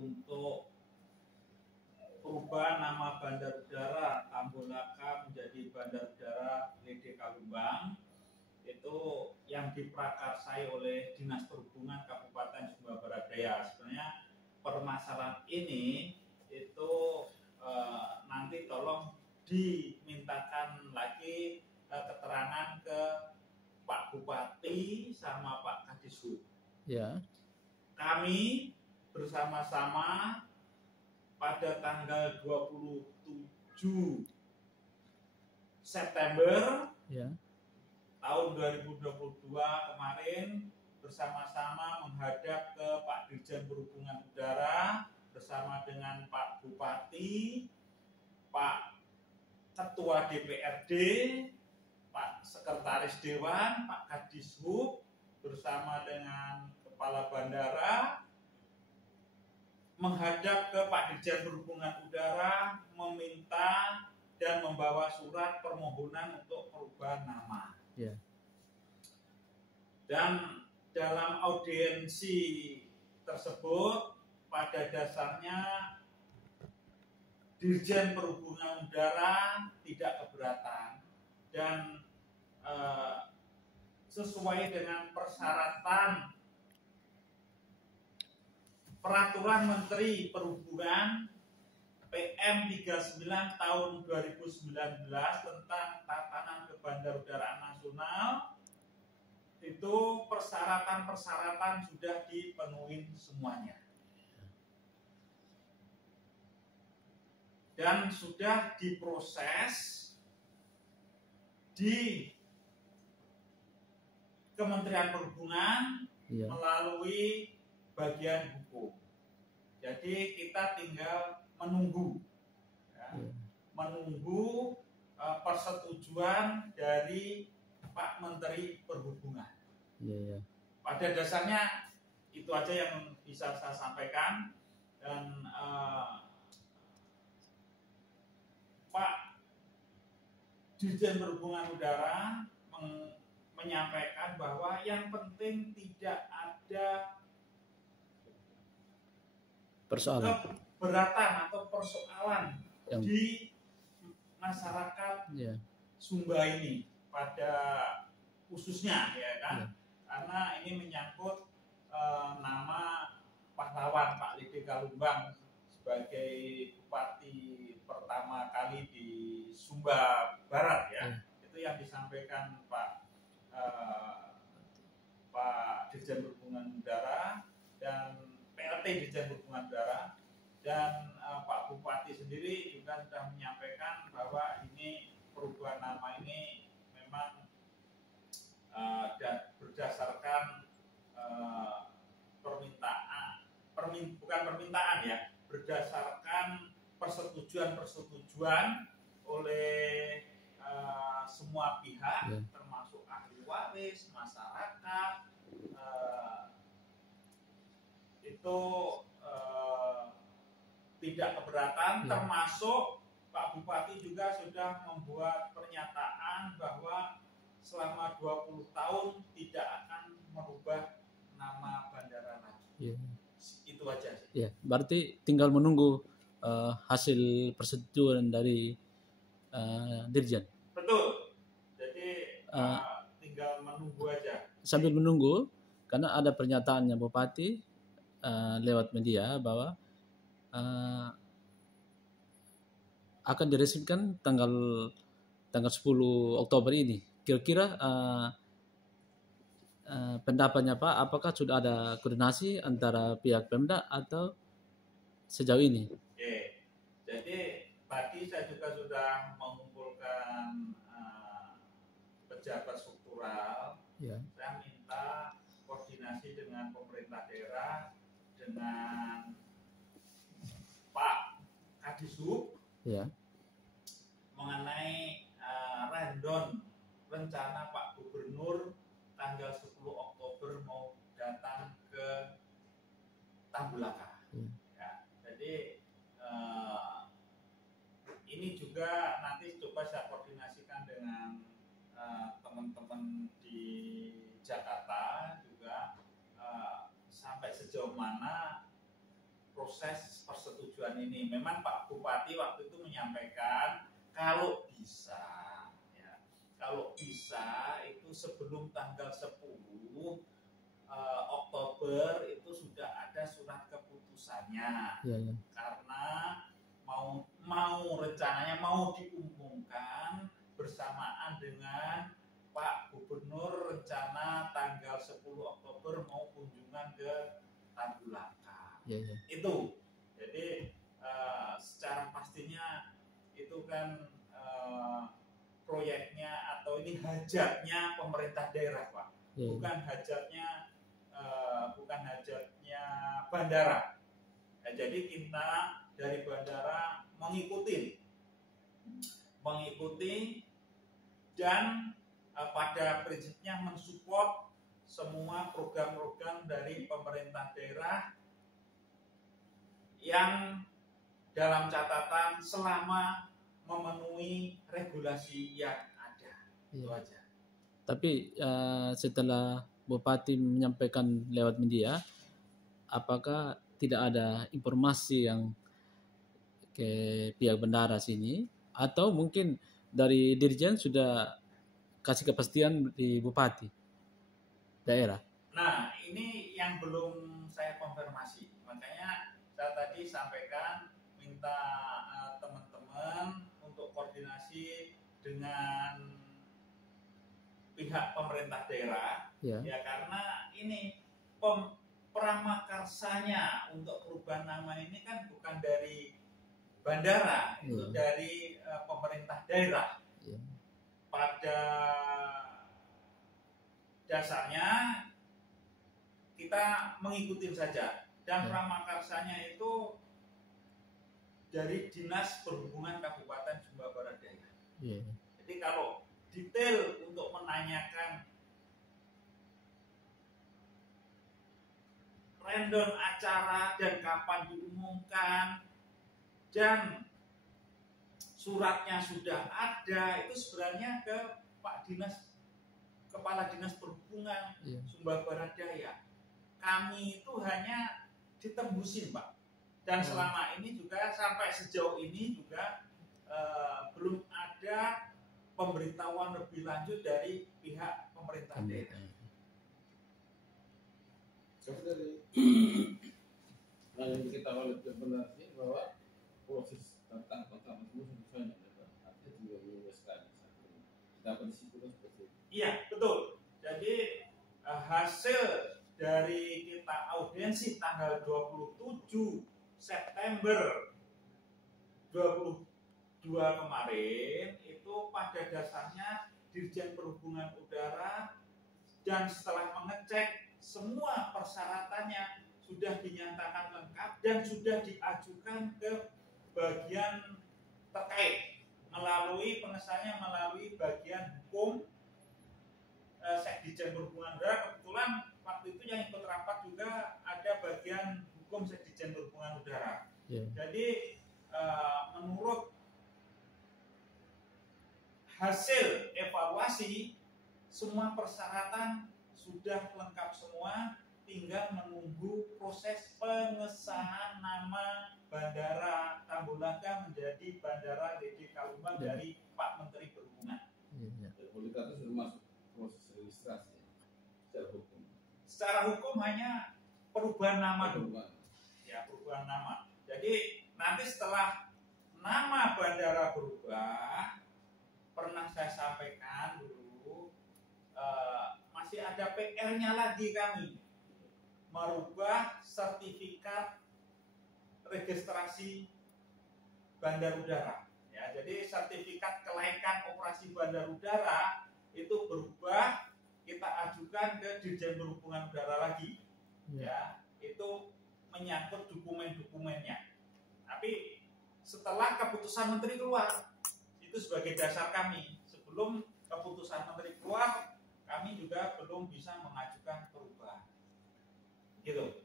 untuk perubahan nama Bandar Udara Tambolaka menjadi Bandar Udara Lede Kalumbang itu yang diprakarsai oleh Dinas Perhubungan Kabupaten Sumba Barat Daya. Sebenarnya permasalahan ini itu nanti tolong dimintakan lagi keterangan ke Pak Bupati sama Pak Kadishub. Ya. Kami bersama-sama pada tanggal 27 September ya. tahun 2022 kemarin bersama-sama menghadap ke Pak Dirjen Perhubungan Udara bersama dengan Pak Bupati, Pak Ketua DPRD, Pak Sekretaris Dewan, Pak Kadishub bersama dengan Kepala Bandara menghadap ke Pak Dirjen Perhubungan Udara meminta dan membawa surat permohonan untuk perubahan nama. Ya. Dan dalam audiensi tersebut pada dasarnya Dirjen Perhubungan Udara tidak keberatan dan sesuai dengan persyaratan Peraturan Menteri Perhubungan PM 39 tahun 2019 tentang tatanan kebandarudaraan nasional, itu persyaratan-persyaratan sudah dipenuhi semuanya. Dan sudah diproses di Kementerian Perhubungan melalui bagian hukum. Jadi kita tinggal menunggu, ya, menunggu persetujuan dari Pak Menteri Perhubungan. Pada dasarnya itu aja yang bisa saya sampaikan dan Pak Dirjen Perhubungan Udara menyampaikan bahwa yang penting tidak ada keberatan atau persoalan di masyarakat Sumba ini pada khususnya, ya kan? Karena ini menyangkut nama pahlawan Pak Lede Kalumbang sebagai bupati pertama kali di Sumba Barat, ya. Itu yang disampaikan Pak Dirjen Perhubungan Udara dan PLT Dirjen Perhubungan Udara dan Pak Bupati sendiri juga sudah menyampaikan bahwa ini perubahan nama ini memang berdasarkan berdasarkan persetujuan oleh semua pihak, termasuk ahli waris, masyarakat, itu tidak keberatan, termasuk Pak Bupati juga sudah membuat pernyataan bahwa selama 20 tahun tidak akan merubah nama bandara lagi. Itu aja sih. Berarti tinggal menunggu hasil persetujuan dari Dirjen. Betul. Jadi tinggal menunggu aja. Sambil menunggu, karena ada pernyataannya Bupati lewat media bahwa akan diresmikan tanggal 10 Oktober ini. Kira-kira pendapatnya Pak, apakah sudah ada koordinasi antara pihak Pemda atau sejauh ini? Oke. Jadi tadi saya juga sudah mengumpulkan pejabat struktural. Saya minta koordinasi dengan pemerintah daerah, dengan Pak Kadishub mengenai rundown rencana Pak Gubernur tanggal 10 Oktober mau datang ke Tambolaka. Ya, jadi ini juga nanti coba saya koordinasikan dengan teman-teman di Jakarta juga sampai sejauh mana proses persetujuan ini. Memang Pak Bupati waktu itu menyampaikan kalau bisa, ya, kalau bisa itu sebelum tanggal 10 Oktober itu sudah ada surat keputusannya. Ya, ya. Karena mau rencananya mau diumumkan bersamaan dengan Pak Gubernur, rencana tanggal 10 Oktober mau kunjungan ke Tanggulandang. Ya, ya. Itu. Jadi secara pastinya itu kan proyeknya atau ini hajatnya pemerintah daerah, Pak. Ya, ya. Bukan hajatnya bandara. Nah, jadi kita dari bandara mengikuti dan pada prinsipnya mensupport semua program-program dari pemerintah daerah yang dalam catatan selama memenuhi regulasi yang ada. Itu Ya. aja. Tapi setelah Bupati menyampaikan lewat media, apakah tidak ada informasi yang ke pihak bandara sini, atau mungkin dari Dirjen sudah kasih kepastian di Bupati daerah? Nah, ini yang belum saya konfirmasi. Makanya saya tadi sampaikan minta teman-teman untuk koordinasi dengan pihak pemerintah daerah, Ya. ya karena ini pramakarsanya untuk perubahan nama ini kan bukan dari bandara, itu dari pemerintah daerah. Ya. Pada dasarnya kita mengikuti saja, dan pramakarsanya itu dari Dinas Perhubungan Kabupaten Sumba Barat Daya. Ya. Jadi kalau detail untuk menanyakan random acara dan kapan diumumkan dan suratnya sudah ada, itu sebenarnya ke Pak Dinas, Kepala Dinas Perhubungan Sumba Barat Daya. Kami itu hanya ditembusin, Pak. Dan selama ini juga sampai sejauh ini juga belum ada pemberitahuan lebih lanjut dari pihak pemerintah daerah. Tapi dari hal yang diketahui oleh benar sih bahwa proses tentang pertama itu selesai, artinya juga lulus sekali. Dapat disimpulkan seperti itu. Iya, betul. Jadi hasil dari kita audiensi tanggal 27 September 22 kemarin itu pada dasarnya Dirjen Perhubungan Udara dan setelah mengecek semua persyaratannya sudah dinyatakan lengkap dan sudah diajukan ke bagian terkait melalui pengesahannya melalui bagian hukum Sekdijen Perhubungan Udara. Kebetulan waktu itu yang ikut rapat juga ada bagian hukum Sekdijen Perhubungan Udara. Jadi menurut hasil evaluasi semua persyaratan sudah lengkap semua, tinggal menunggu proses pengesahan nama Bandara Tanggulandang menjadi Bandara D.D. Kalungbang dari Pak Menteri Perhubungan. Polika itu sudah masuk proses registrasi secara hukum. Secara hukum hanya perubahan nama dulu. Ya, perubahan nama. Jadi nanti setelah nama bandara berubah, pernah saya sampaikan dulu, masih ada PR-nya lagi kami merubah sertifikat registrasi bandar udara. Ya, jadi sertifikat kelaikan operasi bandar udara itu berubah, kita ajukan ke Dirjen Perhubungan Udara lagi. Ya, itu menyangkut dokumen-dokumennya. Tapi setelah keputusan Menteri keluar, itu sebagai dasar kami. Sebelum keputusan Menteri keluar, kami juga belum bisa mengajukan perubahan. Gitu.